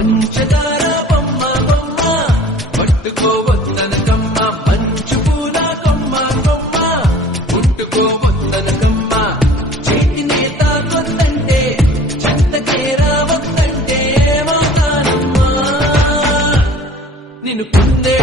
పంచదార బొమ్మ బొమ్మ పట్టుకోవద్దనకమ్మ మంచు పూల కొమ్మ కొమ్మ ముట్టుకోవద్దనకమ్మ చేతిని తాకొద్దంటే చెంతకే రావద్దంటే ఏమవుతానమ్మా నిన్ను పొందే